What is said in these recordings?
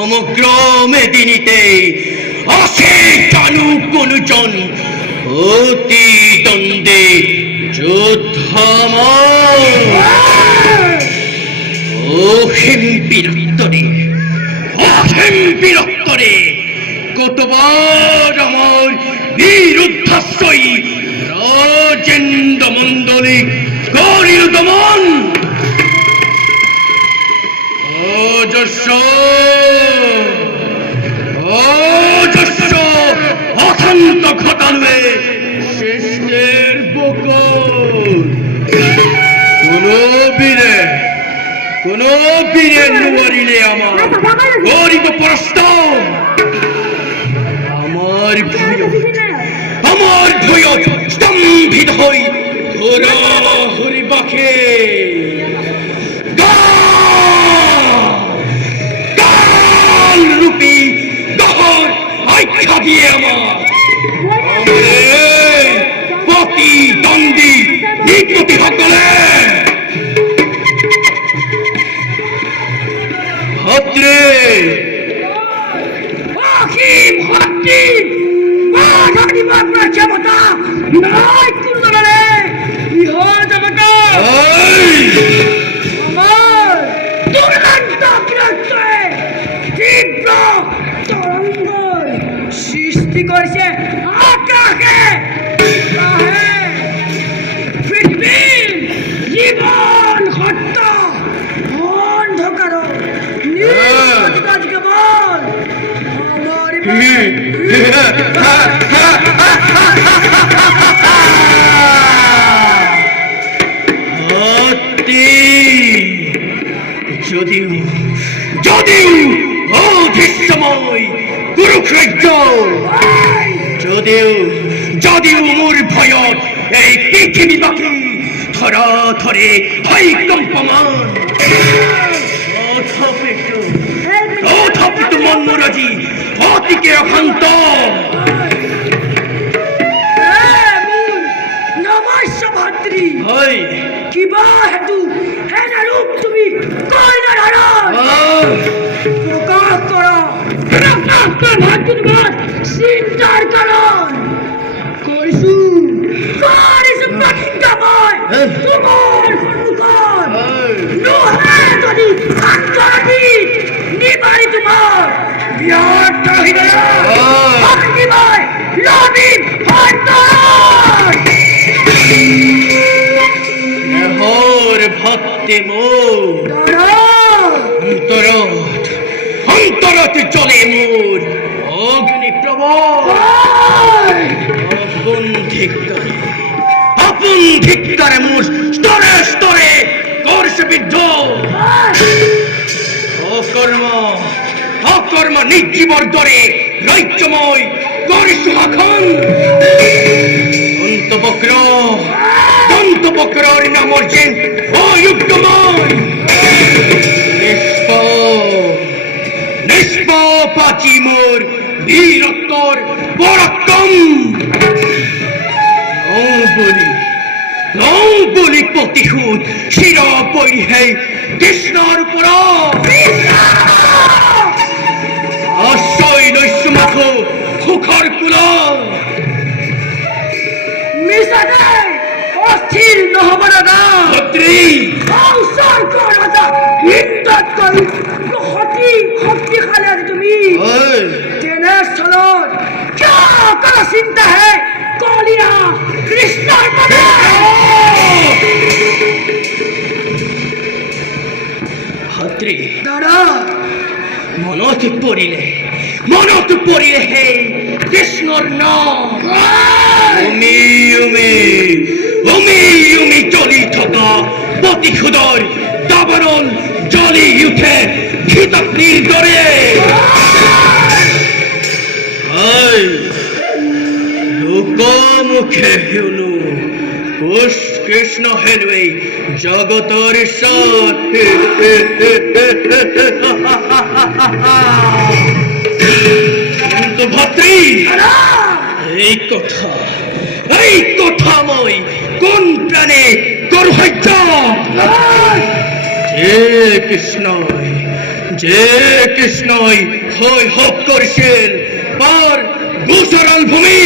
সমগ্র মেদিনীতে আছে জানু কোনজন অতি দ্বন্দ্বে যোদ্ধাময় অহিম বিরক্তরে কতবার আমার বীরুদ্ধাশ্রয়ী রাজেন্দ্র মণ্ডলী করিল দমন অজস্র অথান্ত ঘটালুয়ে শেষের বকর কোন বীরে নুয়ারিলে আমার গরিব পরস্ত আমার ভয় স্তম্ভিত হই হরি বাখে রূপী দহর আখ্যা দিয়ে আমার পতি দ্বন্দ্বী নিকটি সকলে ভদ্রে ক্ষমতা নাই কুন্দরে ইহ জগত আমার দুর্দান্ত বিরক্তরে তীব্র তরঙ্গ সৃষ্টি করেছে আকাশে পৃথিবীর জীবন হত্যা অন্ধকার নির্বাচিত কেবল যদিও অধিসময় কুরুক্ষেত্র যদিও মোর ভয়ত এই পৃথিবী বাকি থরা থরে হয় কম্পমান তথাপিত মন মরাজি অতিকে অখান্ত নমস্যভাত্রী কিবা হেতু হেনা রূপ তুমি কইনা ধারণ প্রকাশ করো ভাগ্যবাদ চিন্তার কারণ করিসু প্রতিজ্ঞাময় তোমার সম্মুখত নোহে যদি আত্মরাতি নিবারি তোমার ব্যর্থ হৃদয় ভক্তিময় লবিব অন্তর নেহর ভক্তি মোর অন্তরত চলে মোর অগ্নি প্রবল আপন ধিক্কারে মোর স্তরে স্তরে করছে বিদ্ধ অকর্ম নির্জীবর দরে রাজ্যময় করিস হাখন দন্তবক্রর নামর যেন অযুক্তময় নিষ্পাপাচি মোর বীরত্তর পরাক্রম বলি প্রতিশোধ শির পরিহে কৃষ্ণর উপর আশ্রয় নৈস্যমাথ সুখর কুল हट्टी खा लिया তুমি तेने चलो क्या करा चिंता है कालिया कृष्ण ভাত্রী दादा মনত পড়িলে হে কৃষ্ণর নাম উমি উমি উমি উমি চলি থকা পতি খুদর দাবানল জলি উঠে ঘিতাগ্নির দরে লোকমুখে হেলু কৃষ্ণ হেলুই জগতর ঈশ্বর কিন্তু ভাত্রী এই কথা মই কোন প্রাণে গর্হ্য যে কৃষ্ণই হয় হক করছিল পর গোচরণ ভূমি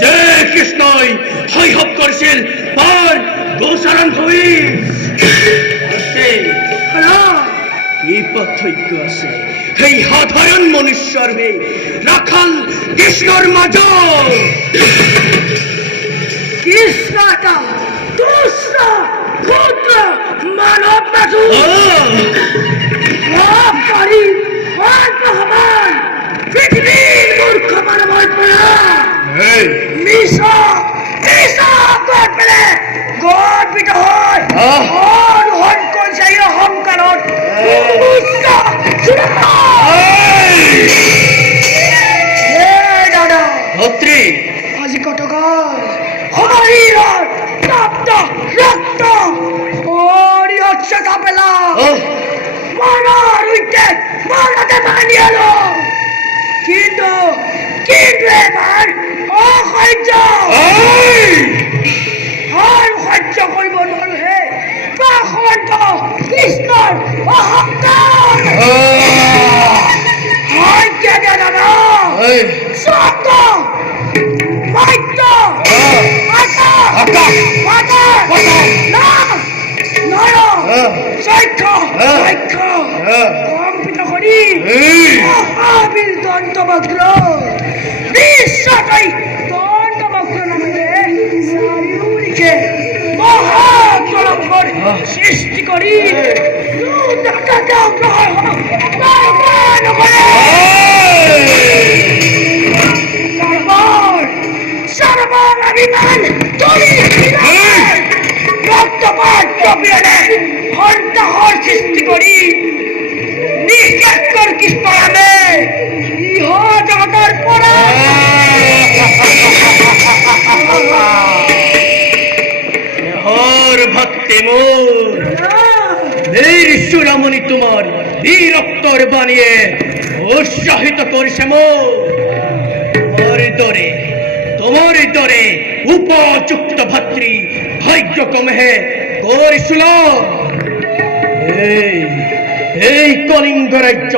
যে কৃষ্ণই হয় হক করছিল পর গোচরণ ভূমি কি পার্থক্য আছে এই সাধারণ মনুষ্যর হে রাখাল কৃষ্ণর মাঝ কৃষ্ণটা দুষ্ট ক্ষুদ্র মানব নাচু পারি অল্প হবাই পৃথিবীর মূর্খ মানব মিশা পেলে গর্বিত হয় হন চাই অহংকার দাদা ভাত্রী আজি কটকার শরীৰৰ তপ্ত ৰক্ত হচ্ছে কাপেলা মনৰ উইতে মনতে বান্ধিয়ালো কিন্তু এবাৰ অসহ্য সহ্য কৰিব নোৱাৰো হে প্ৰসন্ত কৃষ্ণৰ অহংকাৰ দাদা সত্য কম্পিত করি মহাবীর দন্তবক্র বিশ্বতই দন্তবক্র নামে চারিদিকে মহাতরঙ্গর সৃষ্টি করি সর্বাভিমান রক্তপাত হর সৃষ্টি করি নিঃশেষ কর কৃষ্ণ নামে ইহ জগতের পরা হর ভক্তি মোর বীর চূড়ামণি তোমার বীরত্তর বানিয়ে উৎসাহিত করছে তোমার দরে উপযুক্ত ভাতৃ ভাগ্য কমে করিছিল এই কলিঙ্গ রাজ্য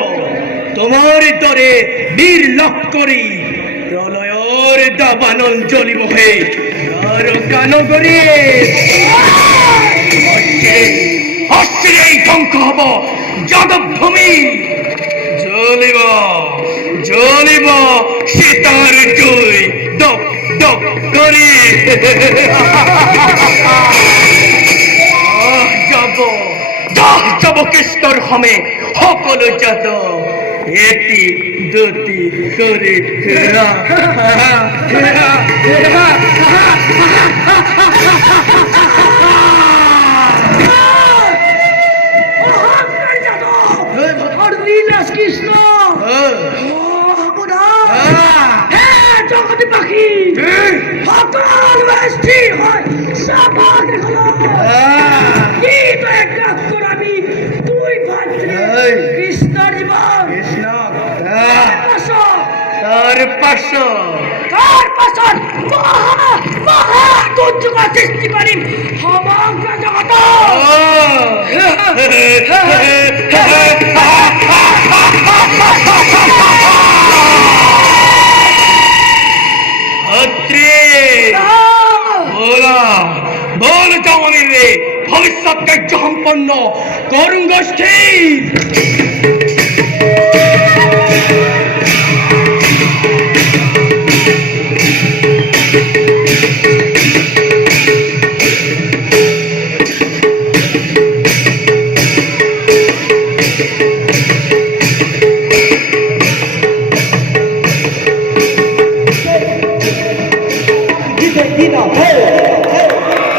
তোমার দরে বীর লাভ করি প্রলয়র দাবানল জ্বলিব হে নগরী অস্থিরেই ধ্বংস হব জগৎভূমি জ্বলিব সীতার জয় দপ দপ করি যাব কৃষ্ণর হমে সকলো যত এটি দুটি করে কৃষ্ণ জগতি পাখি সকল স্থির হয় সবার আমি তুই কৃষ্ণর জীবন কৃষ্ণ তার পাশর মহা দুর্যোগ সৃষ্টি করি সমগ্র জগত ভবিষ্যৎ কার্যসম্পন্ন তরুণ গোষ্ঠী